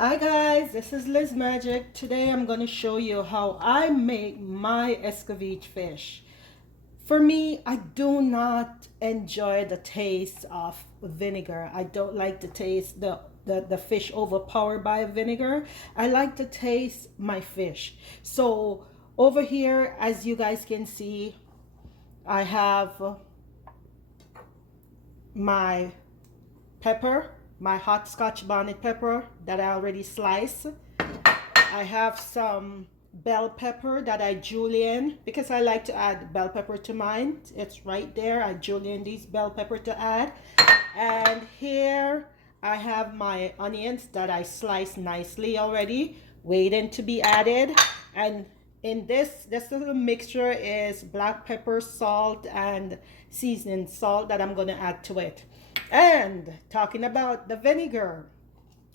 Hi guys, this is Liz Magic. Today I'm going to show you how I make my escabeche fish. For me, I do not enjoy the taste of vinegar. I don't like the taste, the fish overpowered by vinegar. I like to taste my fish. So over here, as you guys can see, I have my pepper, my hot Scotch bonnet pepper that I already sliced. I have some bell pepper that I julienne because I like to add bell pepper to mine. It's right there. I julienne these bell pepper to add. And here I have my onions that I sliced nicely already, waiting to be added. And in this little mixture is black pepper, salt, and seasoning salt that I'm going to add to it. And talking about the vinegar,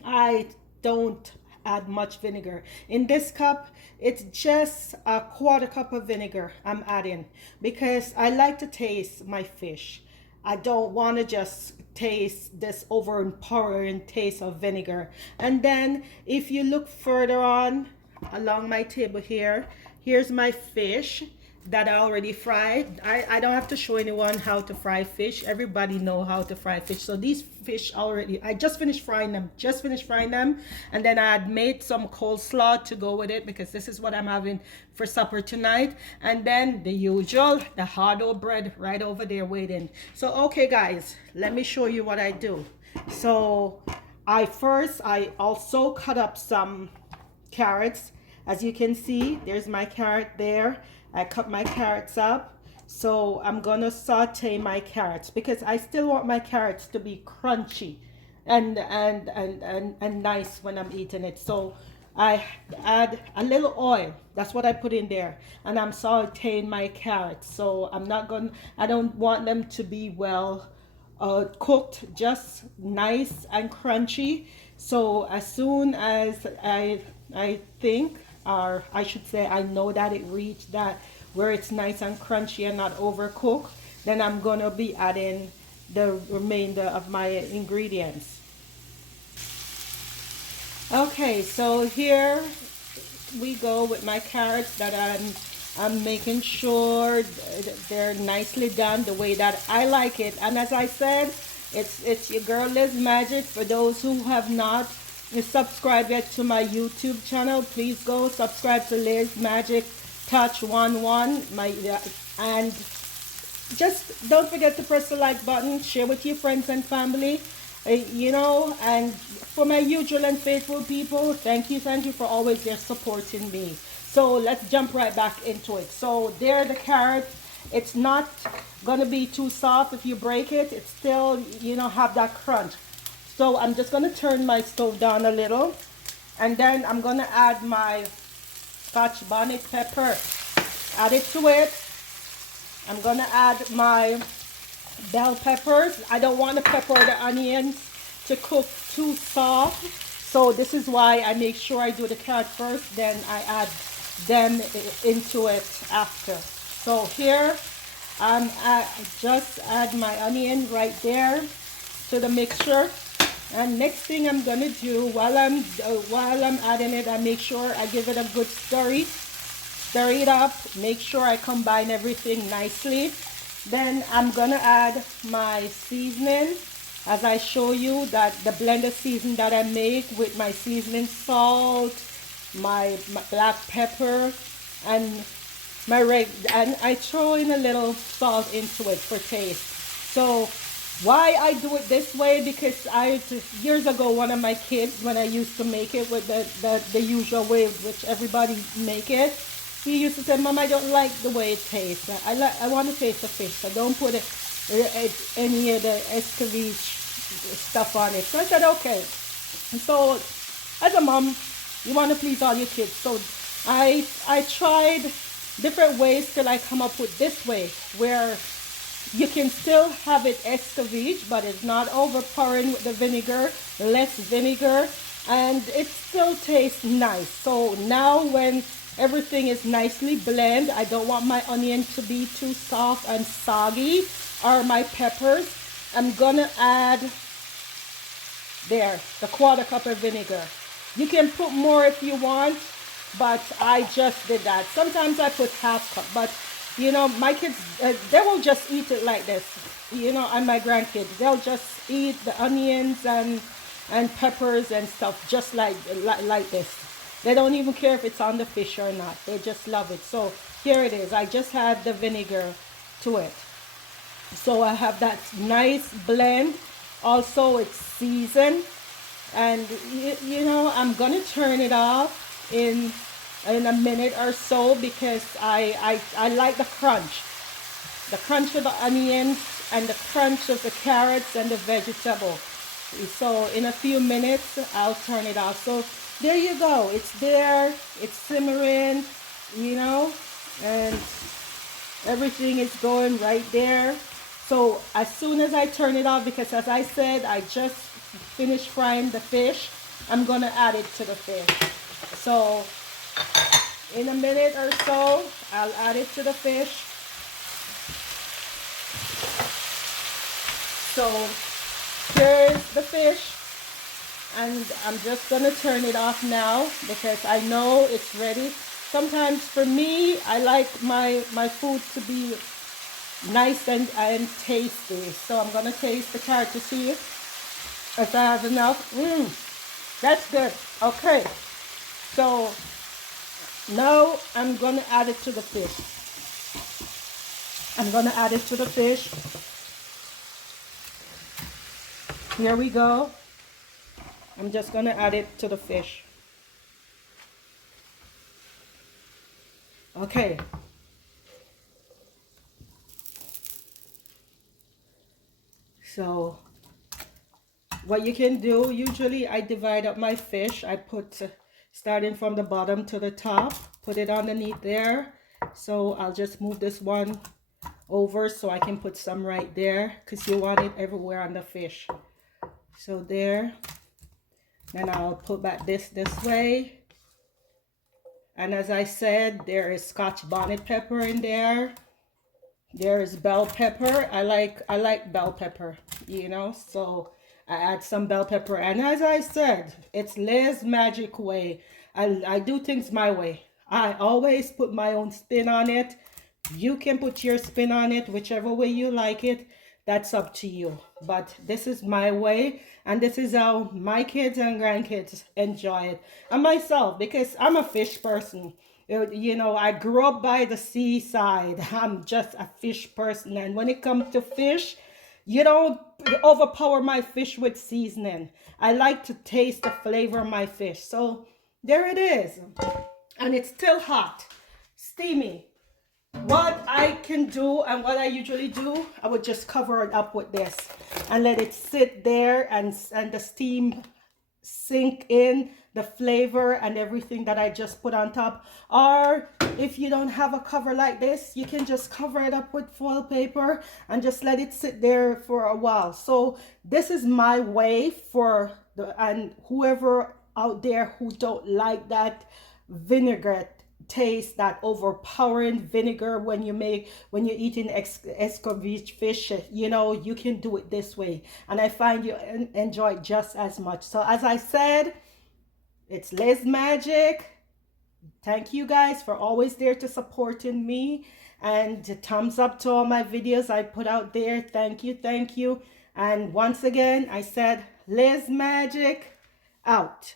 I don't add much vinegar. In this cup, it's just a quarter cup of vinegar I'm adding because I like to taste my fish. I don't want to just taste this overpowering taste of vinegar. And then if you look further on along my table here, here's my fish that I already fried. I don't have to show anyone how to fry fish. Everybody know how to fry fish. So these fish already, I just finished frying them. And then I had made some coleslaw to go with it because this is what I'm having for supper tonight. And then the usual, the hard-o bread right over there waiting. So okay guys, let me show you what I do. So I also cut up some carrots. As you can see, there's my carrot there. I cut my carrots up. So I'm gonna saute my carrots because I still want my carrots to be crunchy and nice when I'm eating it. So I add a little oil. That's what I put in there. And I'm sauteing my carrots. So I don't want them to be well cooked, just nice and crunchy. So as soon as I think, or I should say I know that it reached that where it's nice and crunchy and not overcooked, then I'm gonna be adding the remainder of my ingredients. Okay, so here we go with my carrots that I'm making sure they're nicely done the way that I like it. And as I said, it's your girl Liz Magic. For those who have not subscribed yet to my YouTube channel, please go subscribe to Lizmagic.touch 11 and just don't forget to press the like button, share with your friends and family. And for my usual and faithful people, thank you for always there supporting me. So let's jump right back into it. So there, the carrot, it's not gonna be too soft. If you break it, it's still, have that crunch. So I'm just gonna turn my stove down a little, and then I'm gonna add my Scotch bonnet pepper. Add it to it. I'm gonna add my bell peppers. I don't want the pepper or the onions to cook too soft, so this is why I make sure I do the carrot first, then I add them into it after. So here I just add my onion right there to the mixture, and next thing I'm gonna do while I'm adding it, I make sure I give it a good stir it up, make sure I combine everything nicely. Then I'm gonna add my seasoning, as I show you that the blended seasoning that I make with my seasoning salt, my black pepper, and and I throw in a little salt into it for taste. So why I do it this way, because years ago, one of my kids, when I used to make it with the usual way which everybody make it, he used to say, "Mom, I don't like the way it tastes. I want to taste the fish. I don't put any of the escabeche stuff on it." So I said, "Okay." And so, as a mom, you want to please all your kids. So I tried different ways till I come up with this way, where you can still have it escabeche, but it's not overpowering with the vinegar, less vinegar, and it still tastes nice. So now when everything is nicely blended, I don't want my onion to be too soft and soggy, or my peppers. I'm gonna add there the quarter cup of vinegar. You can put more if you want, but I just did that. Sometimes I put half cup, but you know, my kids, they will just eat it like this. You know, and my grandkids, they'll just eat the onions and peppers and stuff just like this. They don't even care if it's on the fish or not. They just love it. So here it is. I just had the vinegar to it. So I have that nice blend. Also, it's seasoned. And you know, I'm gonna turn it off in a minute or so because I like the crunch of the onions and the crunch of the carrots and the vegetable. So in a few minutes I'll turn it off. So there you go, it's there, it's simmering, you know, and everything is going right there. So as soon as I turn it off, because as I said, I just finished frying the fish, I'm gonna add it to the fish. So in a minute or so I'll add it to the fish. So here's the fish, and I'm just gonna turn it off now because I know it's ready. Sometimes for me, I like my food to be nice and tasty. So I'm gonna taste the carrot to see if I have enough. That's good. Okay, so now I'm gonna add it to the fish. I'm gonna add it to the fish. Here we go. I'm just gonna add it to the fish. Okay. So what you can do, usually I divide up my fish. I put starting from the bottom to the top, put it underneath there. So I'll just move this one over so I can put some right there because you want it everywhere on the fish. So there. Then I'll put back this way. And as I said, there is Scotch bonnet pepper in there. There is bell pepper. I like bell pepper, you know, so I add some bell pepper. And as I said, it's Liz Magic way. I do things my way. I always put my own spin on it. You can put your spin on it, whichever way you like it. That's up to you. But this is my way, and this is how my kids and grandkids enjoy it. And myself, because I'm a fish person. You know, I grew up by the seaside. I'm just a fish person. And when it comes to fish, you don't overpower my fish with seasoning. I like to taste the flavor of my fish. So there it is. And it's still hot, steamy. What I can do and what I usually do, I would just cover it up with this and let it sit there and the steam sink in the flavor and everything that I just put on top. Or if you don't have a cover like this, you can just cover it up with foil paper and just let it sit there for a while. So this is my way for and whoever out there who don't like that vinegar taste, that overpowering vinegar when you're eating escabeche fish, you know, you can do it this way, and I find you enjoy it just as much. So as I said, it's Liz Magic. Thank you guys for always there to supporting me, and thumbs up to all my videos I put out there. Thank you. And once again, I said Liz Magic out.